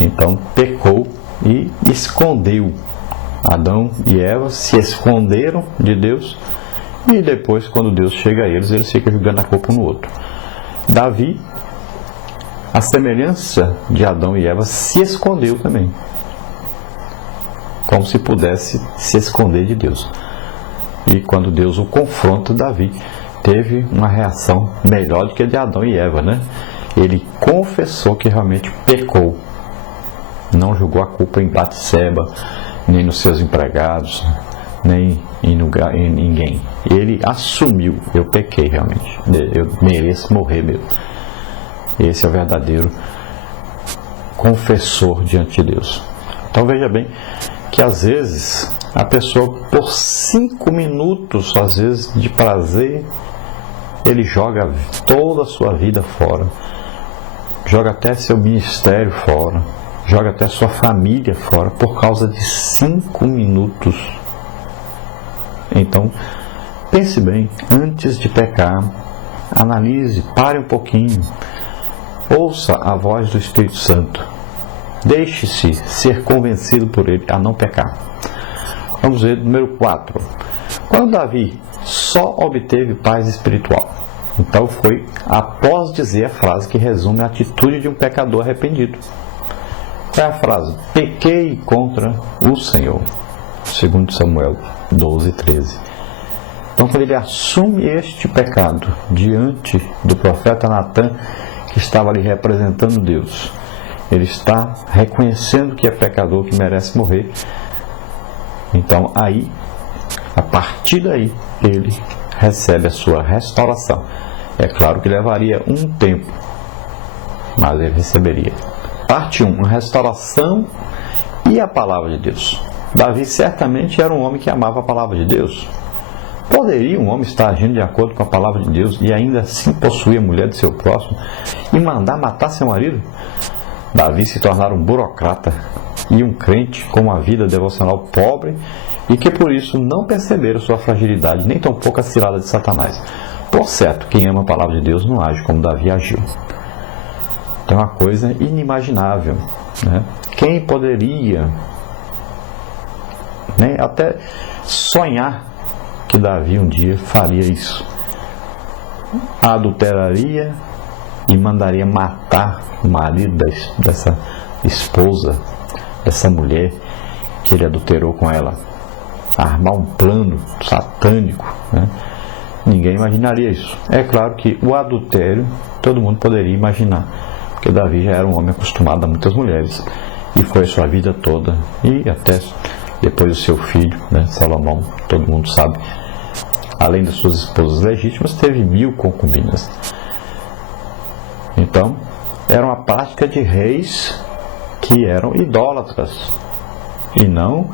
Então pecou e escondeu. Adão e Eva se esconderam de Deus e depois, quando Deus chega a eles ficam jogando a culpa um no outro. Davi, a semelhança de Adão e Eva, se escondeu também, como se pudesse se esconder de Deus. E quando Deus o confronta, Davi teve uma reação melhor do que a de Adão e Eva, né? Ele confessou que realmente pecou, não jogou a culpa em Batseba, nem nos seus empregados, nem em ninguém. Ele assumiu: eu pequei realmente, eu mereço morrer mesmo. Esse é o verdadeiro confessor diante de Deus. Então veja bem que às vezes a pessoa, por 5 minutos às vezes de prazer, ele joga toda a sua vida fora, joga até seu ministério fora, joga até sua família fora, por causa de 5 minutos. Então, pense bem, antes de pecar, analise, pare um pouquinho, ouça a voz do Espírito Santo, deixe-se ser convencido por ele a não pecar. Vamos ver, número 4. Quando Davi só obteve paz espiritual, então foi após dizer a frase que resume a atitude de um pecador arrependido. Qual é a frase? Pequei contra o Senhor. 2 Samuel 12:13. Então, quando ele assume este pecado diante do profeta Natã, que estava ali representando Deus, ele está reconhecendo que é pecador, que merece morrer. Então, aí, a partir daí, ele recebe a sua restauração. É claro que levaria um tempo, mas ele receberia. Parte 1, a restauração e a palavra de Deus. Davi certamente era um homem que amava a palavra de Deus. Poderia um homem estar agindo de acordo com a palavra de Deus e ainda assim possuir a mulher de seu próximo e mandar matar seu marido? Davi se tornara um burocrata e um crente com uma vida devocional pobre e que por isso não perceberam sua fragilidade, nem tampouco a cilada de Satanás. Por certo, quem ama a palavra de Deus não age como Davi agiu. É uma coisa inimaginável, né? Quem poderia até sonhar que Davi um dia faria isso? Adulteraria e mandaria matar o marido dessa esposa, dessa mulher que ele adulterou com ela, armar um plano satânico, né? Ninguém imaginaria isso. É claro que o adultério todo mundo poderia imaginar, porque Davi já era um homem acostumado a muitas mulheres e foi a sua vida toda, e até depois o seu filho, né, Salomão, todo mundo sabe, além das suas esposas legítimas, teve 1000 concubinas. Então, era uma prática de reis que eram idólatras, e não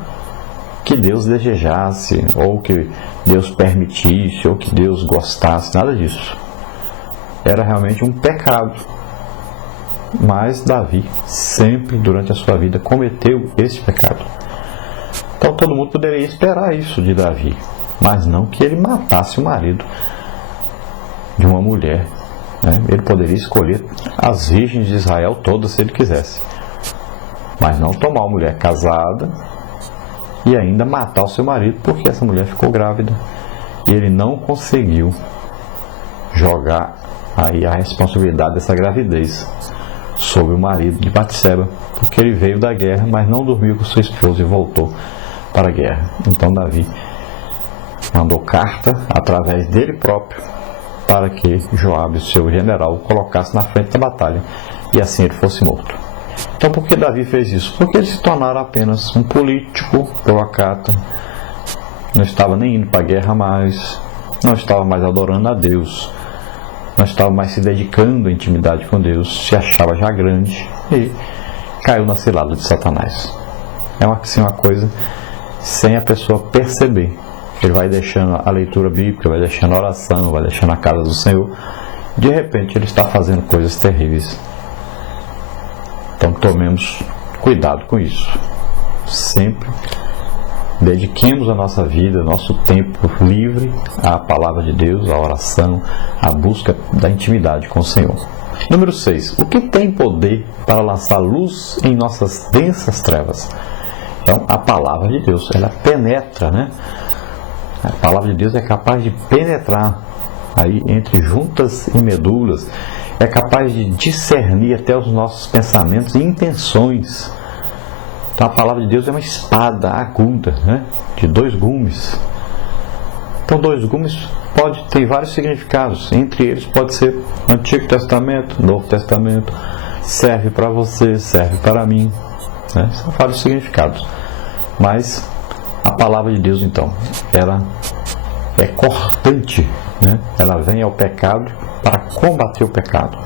que Deus desejasse, ou que Deus permitisse, ou que Deus gostasse, nada disso. Era realmente um pecado. Mas Davi, sempre durante a sua vida, cometeu esse pecado. Então todo mundo poderia esperar isso de Davi, mas não que ele matasse o marido de uma mulher, né? Ele poderia escolher as virgens de Israel todas se ele quisesse, mas não tomar uma mulher casada e ainda matar o seu marido porque essa mulher ficou grávida. E ele não conseguiu jogar aí a responsabilidade dessa gravidez sobre o marido de Batseba, porque ele veio da guerra, mas não dormiu com sua esposa e voltou para a guerra. Então Davi mandou carta através dele próprio para que Joabe, seu general, o colocasse na frente da batalha e assim ele fosse morto. Então por que Davi fez isso? Porque ele se tornara apenas um político burocrata, não estava nem indo para a guerra mais, não estava mais adorando a Deus, não estava mais se dedicando à intimidade com Deus, se achava já grande e caiu na cilada de Satanás. É uma coisa sem a pessoa perceber. Ele vai deixando a leitura bíblica, vai deixando a oração, vai deixando a casa do Senhor. De repente ele está fazendo coisas terríveis. Então tomemos cuidado com isso. Sempre dediquemos a nossa vida, nosso tempo livre à palavra de Deus, à oração, à busca da intimidade com o Senhor. Número 6. O que tem poder para lançar luz em nossas densas trevas? Então, a palavra de Deus, ela penetra, né? A palavra de Deus é capaz de penetrar aí entre juntas e medulas, é capaz de discernir até os nossos pensamentos e intenções. Então, a palavra de Deus é uma espada aguda, né? De 2 gumes. Então, 2 gumes pode ter vários significados. Entre eles pode ser Antigo Testamento, Novo Testamento. Serve para você, serve para mim, né? São vários significados. Mas a palavra de Deus, então, ela é cortante, né? Ela vem ao pecado para combater o pecado.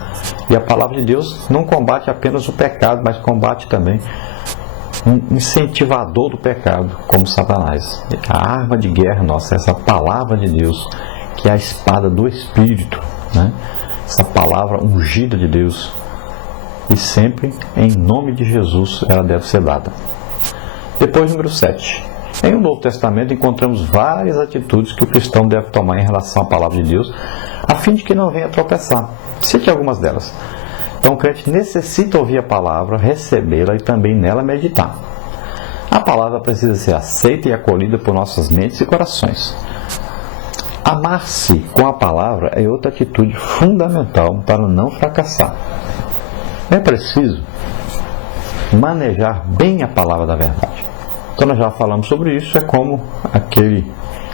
E a palavra de Deus não combate apenas o pecado, mas combate também um incentivador do pecado, como Satanás. A arma de guerra nossa é essa palavra de Deus, que é a espada do Espírito, né? Essa palavra ungida de Deus. E sempre, em nome de Jesus, ela deve ser dada. Depois, número 7. Em o Novo Testamento encontramos várias atitudes que o cristão deve tomar em relação à palavra de Deus, a fim de que não venha tropeçar. Cite algumas delas. Então, o crente necessita ouvir a palavra, recebê-la e também nela meditar. A palavra precisa ser aceita e acolhida por nossas mentes e corações. Amar-se com a palavra é outra atitude fundamental para não fracassar. É preciso manejar bem a palavra da verdade. Então, nós já falamos sobre isso, é como aquele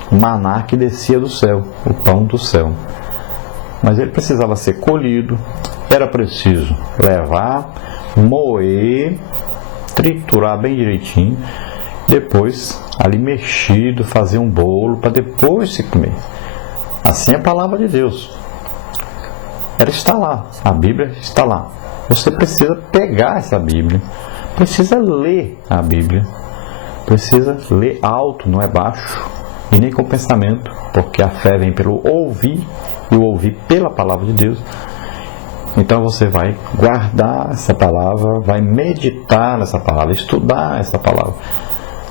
maná que descia do céu, o pão do céu. Mas ele precisava ser colhido, era preciso levar, moer, triturar bem direitinho, depois ali mexido, fazer um bolo para depois se comer. Assim é a palavra de Deus. Ela está lá, a Bíblia está lá. Você precisa pegar essa Bíblia, precisa ler a Bíblia, precisa ler alto, não é baixo, e nem com pensamento, porque a fé vem pelo ouvir, e o ouvir pela palavra de Deus. Então você vai guardar essa palavra, vai meditar nessa palavra, estudar essa palavra,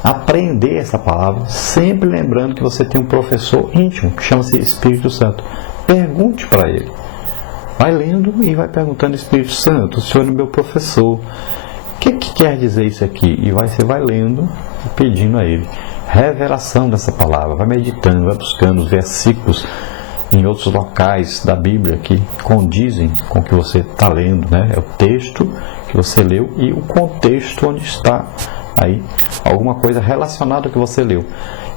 aprender essa palavra, sempre lembrando que você tem um professor íntimo, que chama-se Espírito Santo. Pergunte para ele. Vai lendo e vai perguntando: Espírito Santo, o Senhor é meu professor, o que quer dizer isso aqui? E você vai lendo e pedindo a ele revelação dessa palavra, vai meditando, vai buscando os versículos em outros locais da Bíblia que condizem com o que você está lendo, né? É o texto que você leu e o contexto onde está aí alguma coisa relacionada ao que você leu.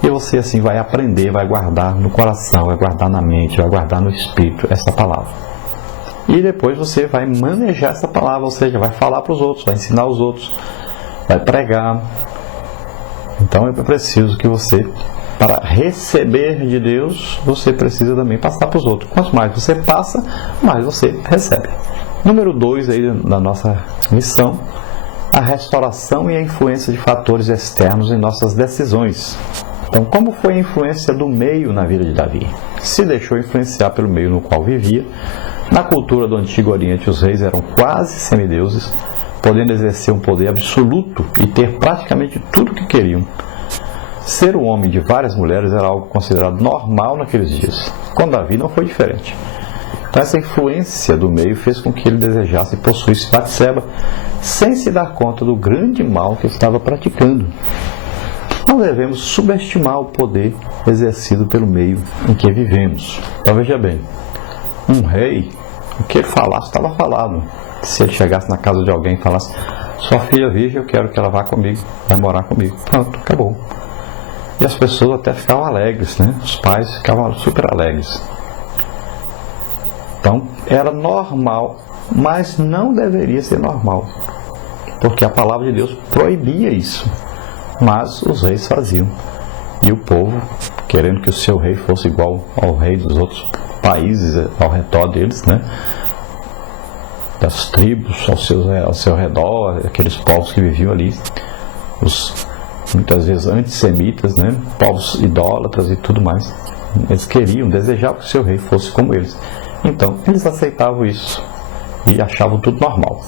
E você assim vai aprender, vai guardar no coração, vai guardar na mente, vai guardar no espírito essa palavra. E depois você vai manejar essa palavra, ou seja, vai falar para os outros, vai ensinar os outros, vai pregar. Então é preciso que você, para receber de Deus, você precisa também passar para os outros. Quanto mais você passa, mais você recebe. Número 2 aí da nossa missão: a restauração e a influência de fatores externos em nossas decisões. Então, como foi a influência do meio na vida de Davi? Se deixou influenciar pelo meio no qual vivia. Na cultura do Antigo Oriente, os reis eram quase semideuses, podendo exercer um poder absoluto e ter praticamente tudo o que queriam. Ser um homem de várias mulheres era algo considerado normal naqueles dias. Com Davi não foi diferente. Então, essa influência do meio fez com que ele desejasse possuir Batseba, sem se dar conta do grande mal que estava praticando. Não devemos subestimar o poder exercido pelo meio em que vivemos. Então, veja bem, um rei, o que ele falasse estava falado. Se ele chegasse na casa de alguém e falasse: sua filha virgem, eu quero que ela vá comigo, vai morar comigo. Pronto, acabou. E as pessoas até ficavam alegres, né? Os pais ficavam super alegres. Então, era normal, mas não deveria ser normal, porque a palavra de Deus proibia isso. Mas os reis faziam. E o povo, querendo que o seu rei fosse igual ao rei dos outros países ao redor deles, né? Das tribos ao seu redor, aqueles povos que viviam ali, os muitas vezes antissemitas, né? Povos idólatras e tudo mais. Eles desejavam que o seu rei fosse como eles. Então, eles aceitavam isso e achavam tudo normal.